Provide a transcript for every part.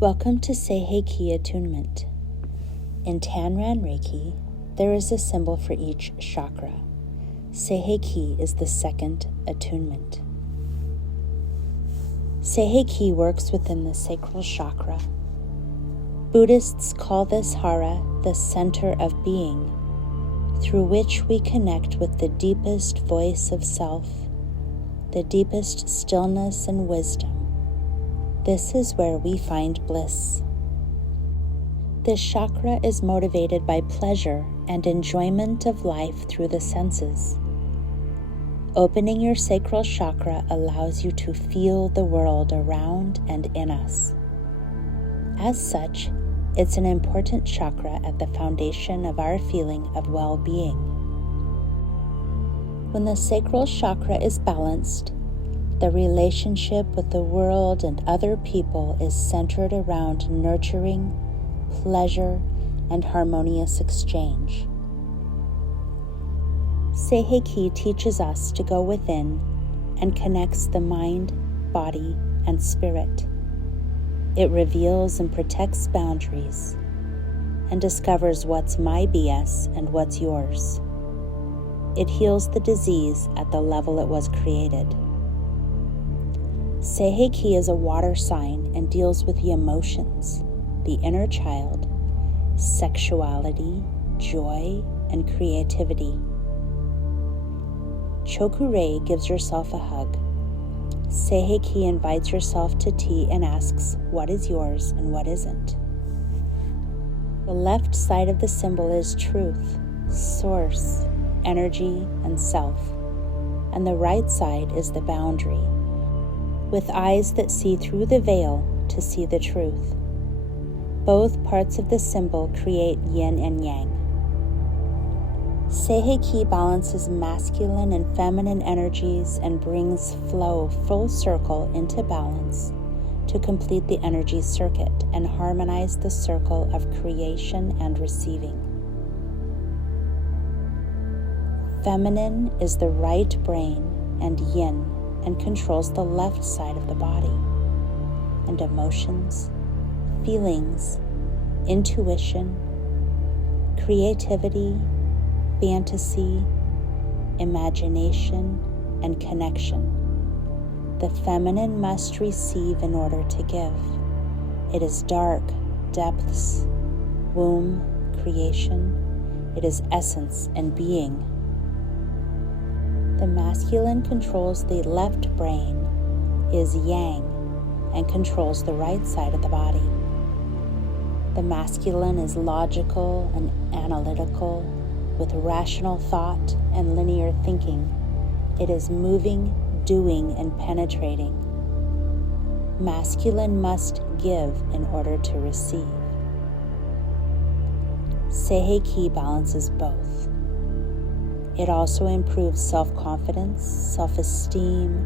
Welcome to Reiki attunement. In Tanran Reiki, there is a symbol for each chakra. Reiki is the second attunement. Reiki works within the sacral chakra. Buddhists call this hara the center of being, through which we connect with the deepest voice of self, the deepest stillness and wisdom. This is where we find bliss. This chakra is motivated by pleasure and enjoyment of life through the senses. Opening your sacral chakra allows you to feel the world around and in us. As such, it's an important chakra at the foundation of our feeling of well-being. When the sacral chakra is balanced, the relationship with the world and other people is centered around nurturing, pleasure, and harmonious exchange. Reiki teaches us to go within and connects the mind, body, and spirit. It reveals and protects boundaries and discovers what's my BS and what's yours. It heals the disease at the level it was created. Reiki is a water sign and deals with the emotions, the inner child, sexuality, joy, and creativity. Chokure gives yourself a hug. Reiki invites yourself to tea and asks what is yours and what isn't. The left side of the symbol is truth, source, energy, and self, and the right side is the boundary, with eyes that see through the veil to see the truth. Both parts of the symbol create yin and yang. Reiki balances masculine and feminine energies and brings flow full circle into balance to complete the energy circuit and harmonize the circle of creation and receiving. Feminine is the right brain and yin, and controls the left side of the body, and emotions, feelings, intuition, creativity, fantasy, imagination, and connection. The feminine must receive in order to give. It is dark, depths, womb, creation. It is essence and being. The masculine controls the left brain, is yang, and controls the right side of the body. The masculine is logical and analytical, with rational thought and linear thinking. It is moving, doing, and penetrating. Masculine must give in order to receive. Reiki balances both. It also improves self-confidence, self-esteem,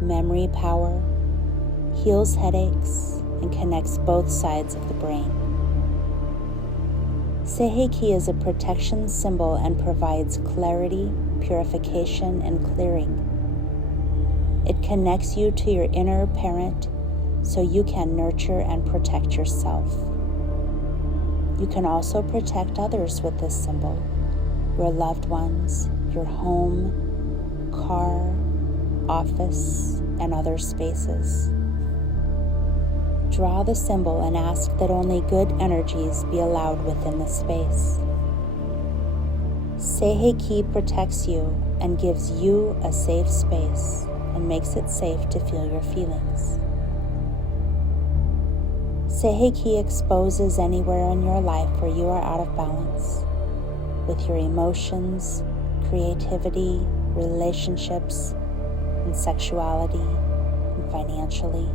memory power, heals headaches, and connects both sides of the brain. Reiki is a protection symbol and provides clarity, purification, and clearing. It connects you to your inner parent so you can nurture and protect yourself. You can also protect others with this symbol. Your loved ones, your home, car, office, and other spaces. Draw the symbol and ask that only good energies be allowed within the space. Reiki protects you and gives you a safe space and makes it safe to feel your feelings. Reiki exposes anywhere in your life where you are out of balance, with your emotions, creativity, relationships, and sexuality, and financially.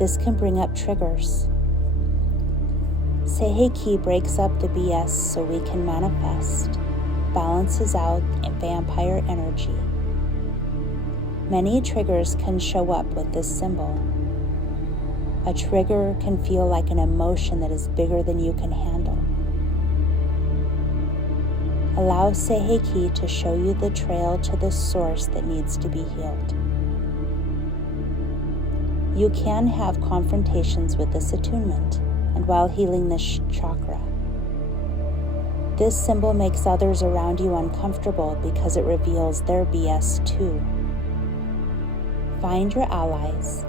This can bring up triggers. Reiki breaks up the BS so we can manifest, balances out vampire energy. Many triggers can show up with this symbol. A trigger can feel like an emotion that is bigger than you can handle. Allow Reiki to show you the trail to the source that needs to be healed. You can have confrontations with this attunement and while healing this chakra. This symbol makes others around you uncomfortable because it reveals their BS too. Find your allies,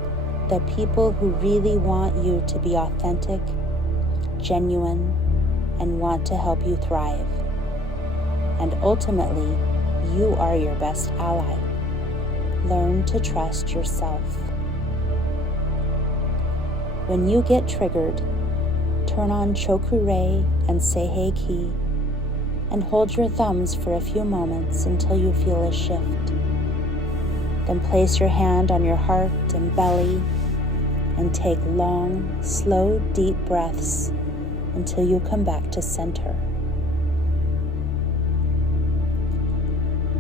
the people who really want you to be authentic, genuine, and want to help you thrive. And ultimately, you are your best ally. Learn to trust yourself. When you get triggered, turn on Chokurei and Seiheki and hold your thumbs for a few moments until you feel a shift. Then place your hand on your heart and belly and take long, slow, deep breaths until you come back to center.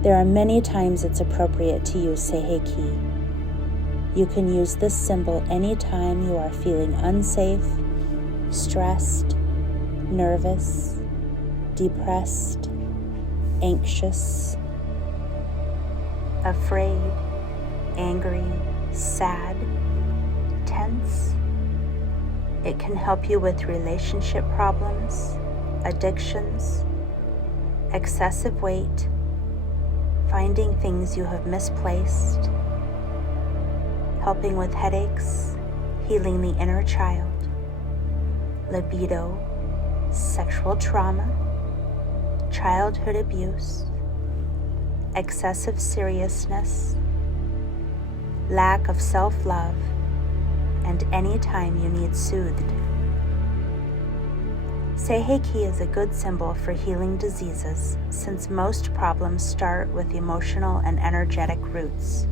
There are many times it's appropriate to use Seiheki. You can use this symbol anytime you are feeling unsafe, stressed, nervous, depressed, anxious, afraid, angry, sad, tense. It can help you with relationship problems, addictions, excessive weight, finding things you have misplaced, helping with headaches, healing the inner child, libido, sexual trauma, childhood abuse, excessive seriousness, lack of self-love, and any time you need soothed. Seiheki is a good symbol for healing diseases since most problems start with emotional and energetic roots.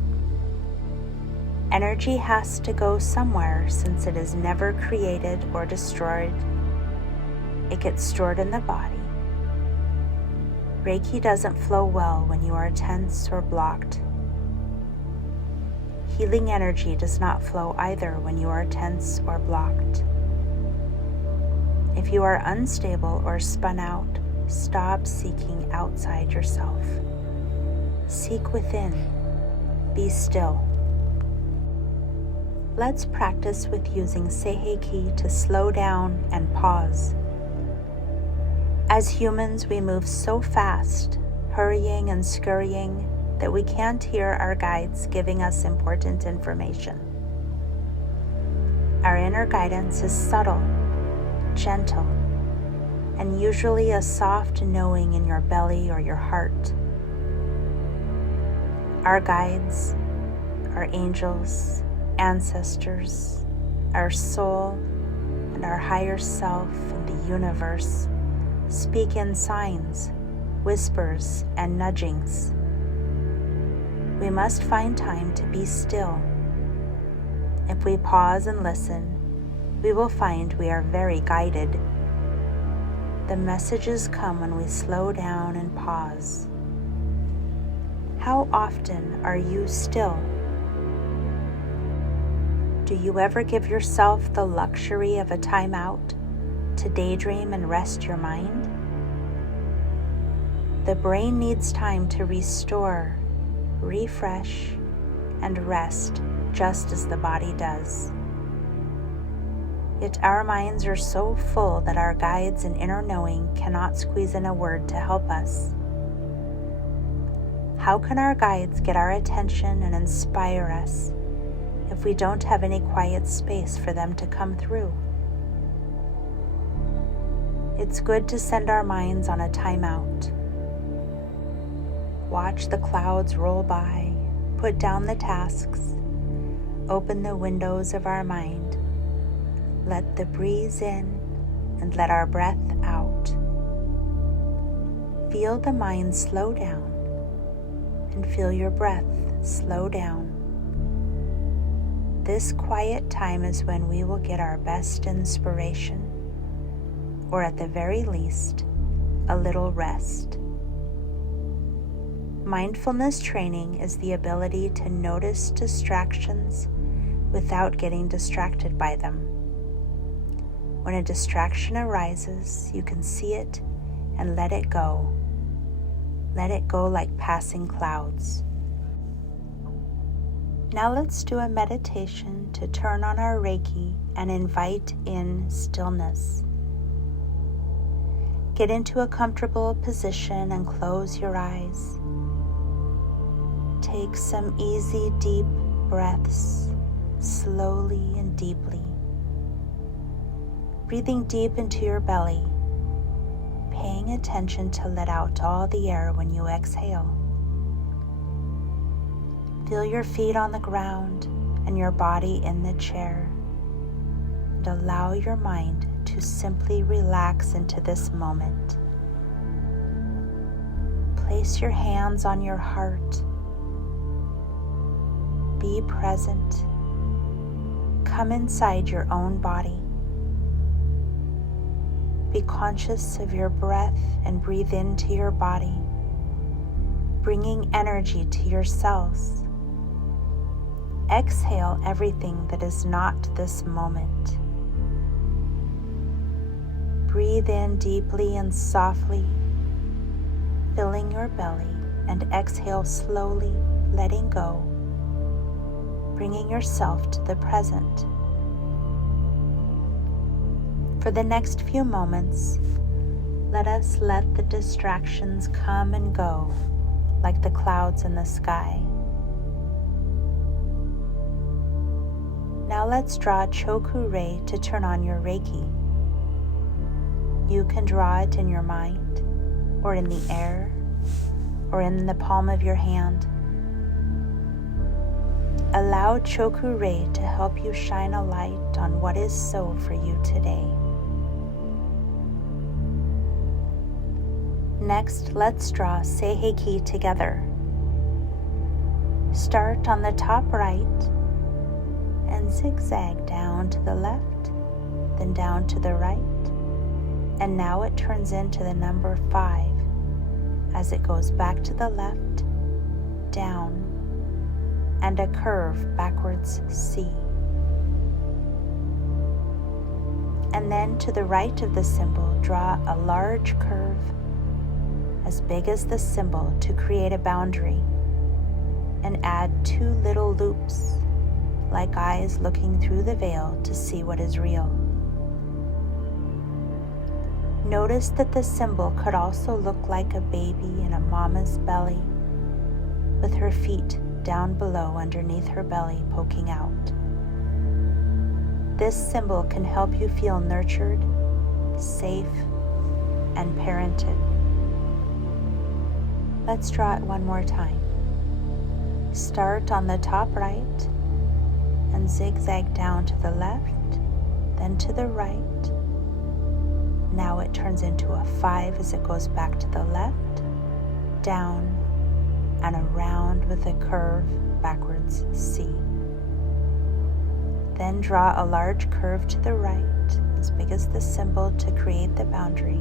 Energy has to go somewhere since it is never created or destroyed. It gets stored in the body. Reiki doesn't flow well when you are tense or blocked. Healing energy does not flow either when you are tense or blocked. If you are unstable or spun out, stop seeking outside yourself. Seek within. Be still. Let's practice with using Seiheki to slow down and pause. As humans, we move so fast, hurrying and scurrying, that we can't hear our guides giving us important information. Our inner guidance is subtle, gentle, and usually a soft knowing in your belly or your heart. Our guides, our angels, ancestors, our soul, and our higher self and the universe speak in signs, whispers, and nudgings. We must find time to be still. If we pause and listen, we will find we are very guided. The messages come when we slow down and pause. How often are you still? Do you ever give yourself the luxury of a timeout to daydream and rest your mind? The brain needs time to restore, refresh, and rest just as the body does. Yet our minds are so full that our guides and inner knowing cannot squeeze in a word to help us. How can our guides get our attention and inspire us if we don't have any quiet space for them to come through? It's good to send our minds on a timeout. Watch the clouds roll by, put down the tasks, open the windows of our mind, let the breeze in and let our breath out. Feel the mind slow down and feel your breath slow down. This quiet time is when we will get our best inspiration, or at the very least, a little rest. Mindfulness training is the ability to notice distractions without getting distracted by them. When a distraction arises, you can see it and let it go. Let it go like passing clouds. Now let's do a meditation to turn on our Reiki and invite in stillness. Get into a comfortable position and close your eyes. Take some easy, deep breaths, slowly and deeply. Breathing deep into your belly, paying attention to let out all the air when you exhale. Feel your feet on the ground and your body in the chair, and allow your mind to simply relax into this moment. Place your hands on your heart. Be present. Come inside your own body. Be conscious of your breath and breathe into your body, bringing energy to your cells. Exhale everything that is not this moment. Breathe in deeply and softly, filling your belly, and exhale slowly, letting go, bringing yourself to the present. For the next few moments, let us let the distractions come and go like the clouds in the sky. Now let's draw Choku-rei to turn on your Reiki. You can draw it in your mind, or in the air, or in the palm of your hand. Allow Choku-rei to help you shine a light on what is so for you today. Next, let's draw Seiheki together. Start on the top right and zigzag down to the left, then down to the right, and now it turns into the number 5 as it goes back to the left, down, and a curve backwards C. And then to the right of the symbol, draw a large curve as big as the symbol to create a boundary, and add 2 little loops, like eyes looking through the veil to see what is real. Notice that the symbol could also look like a baby in a mama's belly, with her feet down below underneath her belly poking out. This symbol can help you feel nurtured, safe, and parented. Let's draw it one more time. Start on the top right and zigzag down to the left, then to the right. Now it turns into a 5 as it goes back to the left, down, and around with a curve backwards C. Then draw a large curve to the right, as big as the symbol to create the boundary,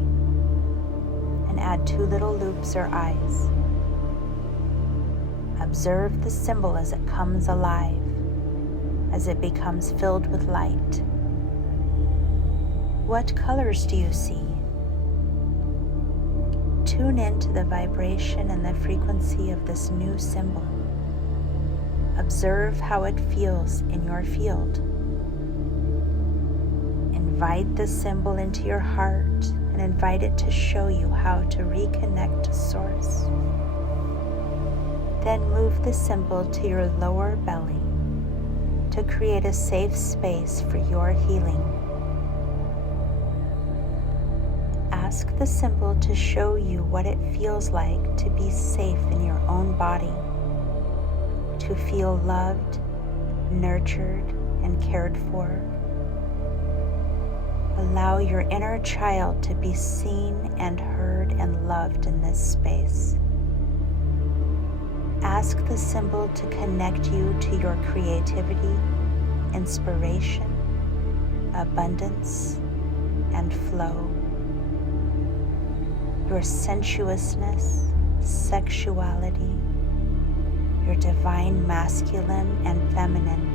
and add 2 little loops or eyes. Observe the symbol as it comes alive, as it becomes filled with light. What colors do you see? Tune into the vibration and the frequency of this new symbol. Observe how it feels in your field. Invite the symbol into your heart and invite it to show you how to reconnect to Source. Then move the symbol to your lower belly to create a safe space for your healing. Ask the symbol to show you what it feels like to be safe in your own body, to feel loved, nurtured, and cared for. Allow your inner child to be seen and heard and loved in this space. Ask the symbol to connect you to your creativity, inspiration, abundance, and flow. Your sensuousness, sexuality, your divine masculine and feminine,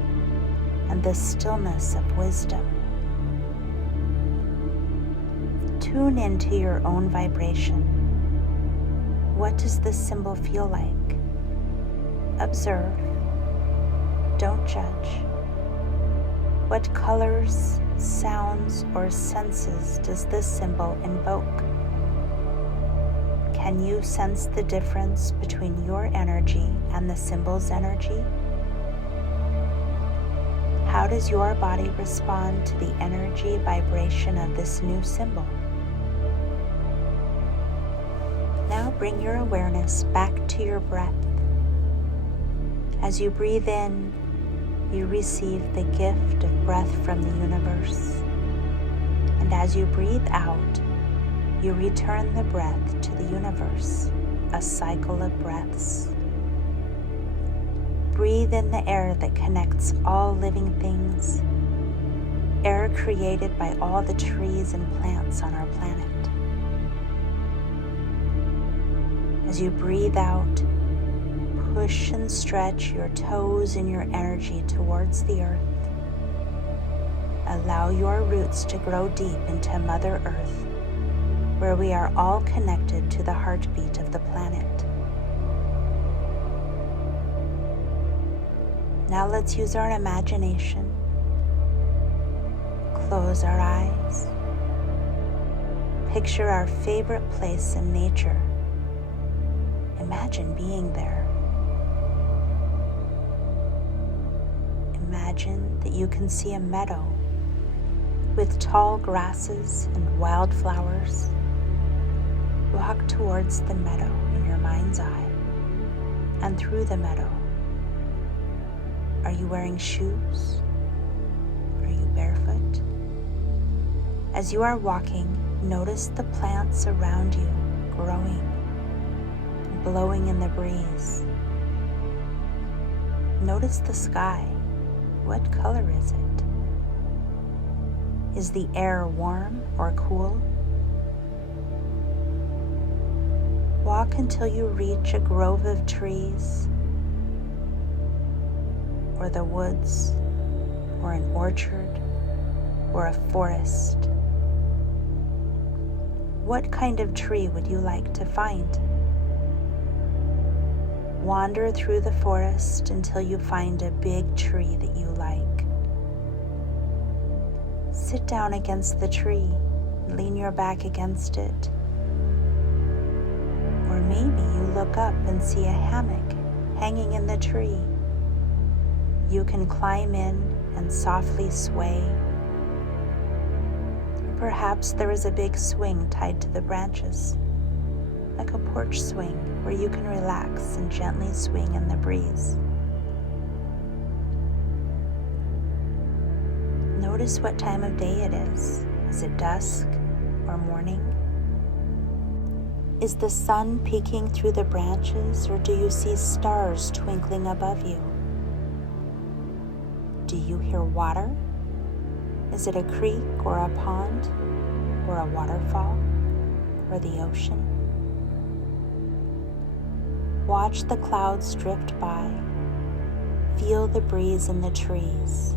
and the stillness of wisdom. Tune into your own vibration. What does this symbol feel like? Observe. Don't judge. What colors, sounds, or senses does this symbol invoke? Can you sense the difference between your energy and the symbol's energy? How does your body respond to the energy vibration of this new symbol? Now bring your awareness back to your breath. As you breathe in, you receive the gift of breath from the universe. And as you breathe out, you return the breath to the universe, a cycle of breaths. Breathe in the air that connects all living things, air created by all the trees and plants on our planet. As you breathe out, push and stretch your toes and your energy towards the earth. Allow your roots to grow deep into Mother Earth, where we are all connected to the heartbeat of the planet. Now let's use our imagination. Close our eyes. Picture our favorite place in nature. Imagine being there. Imagine that you can see a meadow with tall grasses and wildflowers. Walk towards the meadow in your mind's eye and through the meadow. Are you wearing shoes? Are you barefoot? As you are walking, notice the plants around you growing and blowing in the breeze. Notice the sky. What color is it? Is the air warm or cool? Walk until you reach a grove of trees, or the woods, or an orchard, or a forest. What kind of tree would you like to find? Wander through the forest until you find a big tree that you like. Sit down against the tree, lean your back against it. Or maybe you look up and see a hammock hanging in the tree. You can climb in and softly sway. Perhaps there is a big swing tied to the branches, like a porch swing where you can relax and gently swing in the breeze. Notice what time of day it is. Is it dusk or morning? Is the sun peeking through the branches, or do you see stars twinkling above you? Do you hear water? Is it a creek or a pond, or a waterfall, or the ocean? Watch the clouds drift by. Feel the breeze in the trees.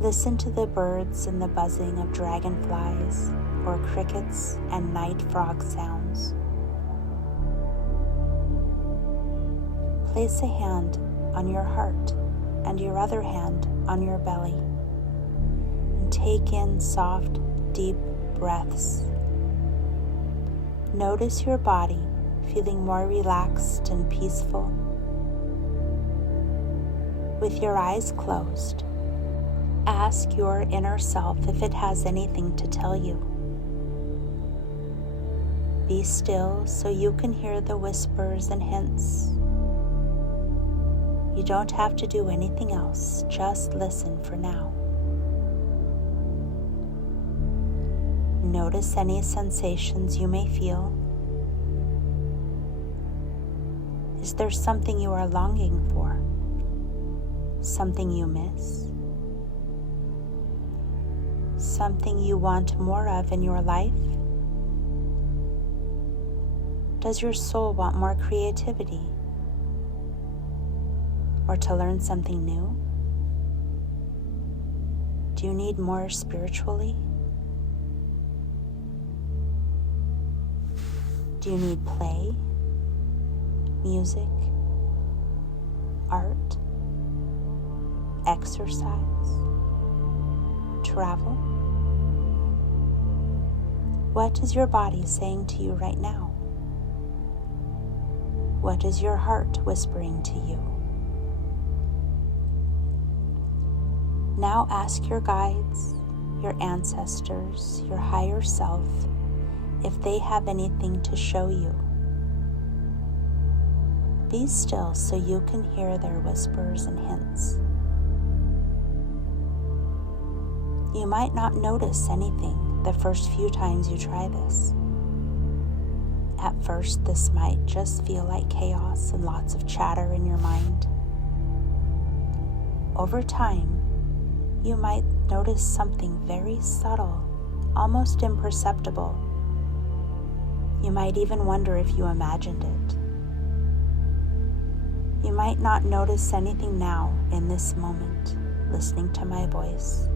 Listen to the birds and the buzzing of dragonflies, or crickets and night frog sounds. Place a hand on your heart and your other hand on your belly, and take in soft, deep breaths. Notice your body feeling more relaxed and peaceful. With your eyes closed, ask your inner self if it has anything to tell you. Be still so you can hear the whispers and hints. You don't have to do anything else, just listen for now. Notice any sensations you may feel. Is there something you are longing for? Something you miss? Something you want more of in your life? Does your soul want more creativity? Or to learn something new? Do you need more spiritually? Do you need play, music, art, exercise, travel? What is your body saying to you right now? What is your heart whispering to you? Now ask your guides, your ancestors, your higher self, if they have anything to show you. Be still so you can hear their whispers and hints. You might not notice anything the first few times you try this. At first, this might just feel like chaos and lots of chatter in your mind. Over time, you might notice something very subtle, almost imperceptible. You might even wonder if you imagined it. You might not notice anything now in this moment, listening to my voice,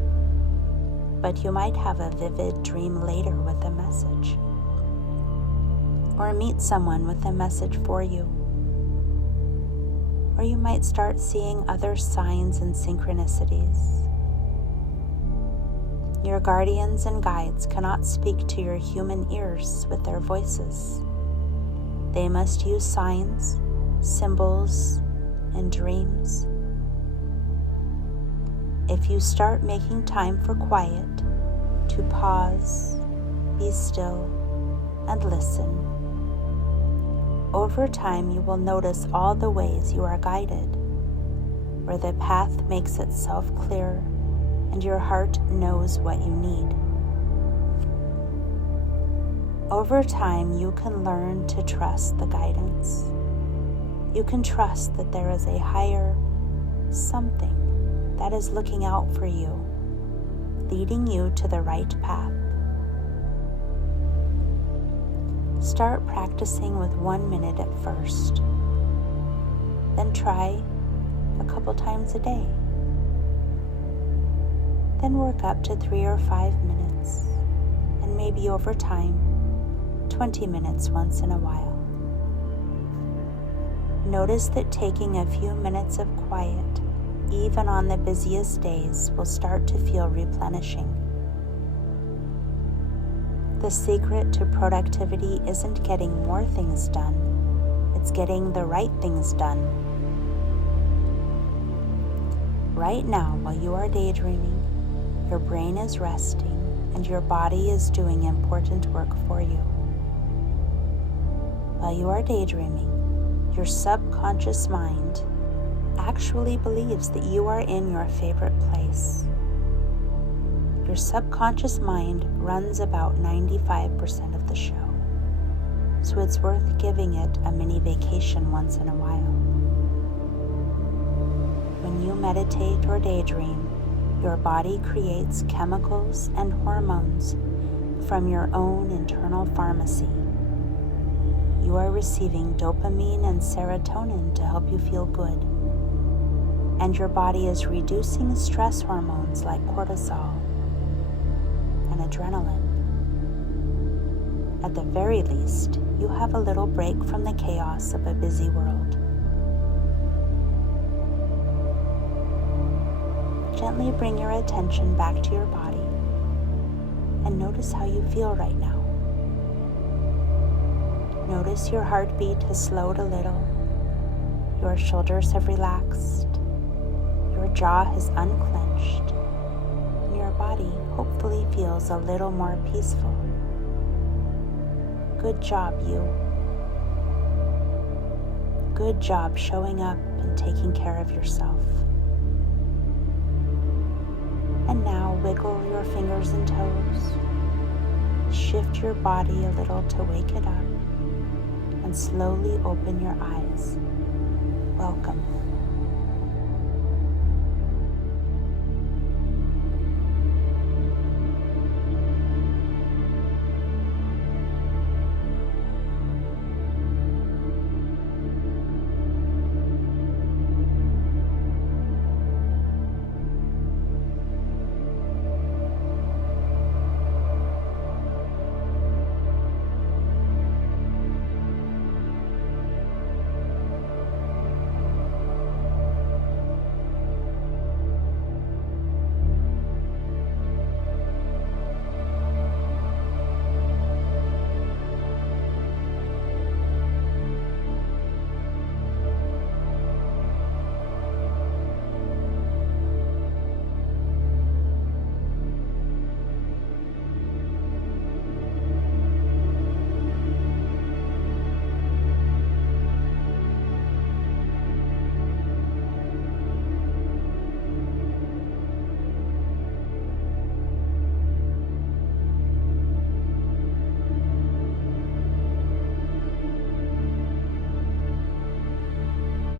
but you might have a vivid dream later with a message, or meet someone with a message for you, or you might start seeing other signs and synchronicities. Your guardians and guides cannot speak to your human ears with their voices. They must use signs, symbols, and dreams. If you start making time for quiet, to pause, be still, and listen, over time you will notice all the ways you are guided, where the path makes itself clear and your heart knows what you need. Over time, you can learn to trust the guidance. You can trust that there is a higher something that is looking out for you, leading you to the right path. Start practicing with 1 minute at first. Then try a couple times a day. Then work up to 3 or 5 minutes, and maybe over time, 20 minutes once in a while. Notice that taking a few minutes of quiet, even on the busiest days, will start to feel replenishing. The secret to productivity isn't getting more things done, it's getting the right things done. Right now, while you are daydreaming, your brain is resting and your body is doing important work for you. While you are daydreaming, your subconscious mind actually believes that you are in your favorite place. Your subconscious mind runs about 95% of the show, so it's worth giving it a mini vacation once in a while. When you meditate or daydream, your body creates chemicals and hormones from your own internal pharmacy. You are receiving dopamine and serotonin to help you feel good, and your body is reducing stress hormones like cortisol and adrenaline. At the very least, you have a little break from the chaos of a busy world. Gently bring your attention back to your body and notice how you feel right now. Notice your heartbeat has slowed a little, your shoulders have relaxed, your jaw has unclenched, and your body hopefully feels a little more peaceful. Good job, you. Good job showing up and taking care of yourself. And now wiggle your fingers and toes. Shift your body a little to wake it up. And slowly open your eyes. Welcome.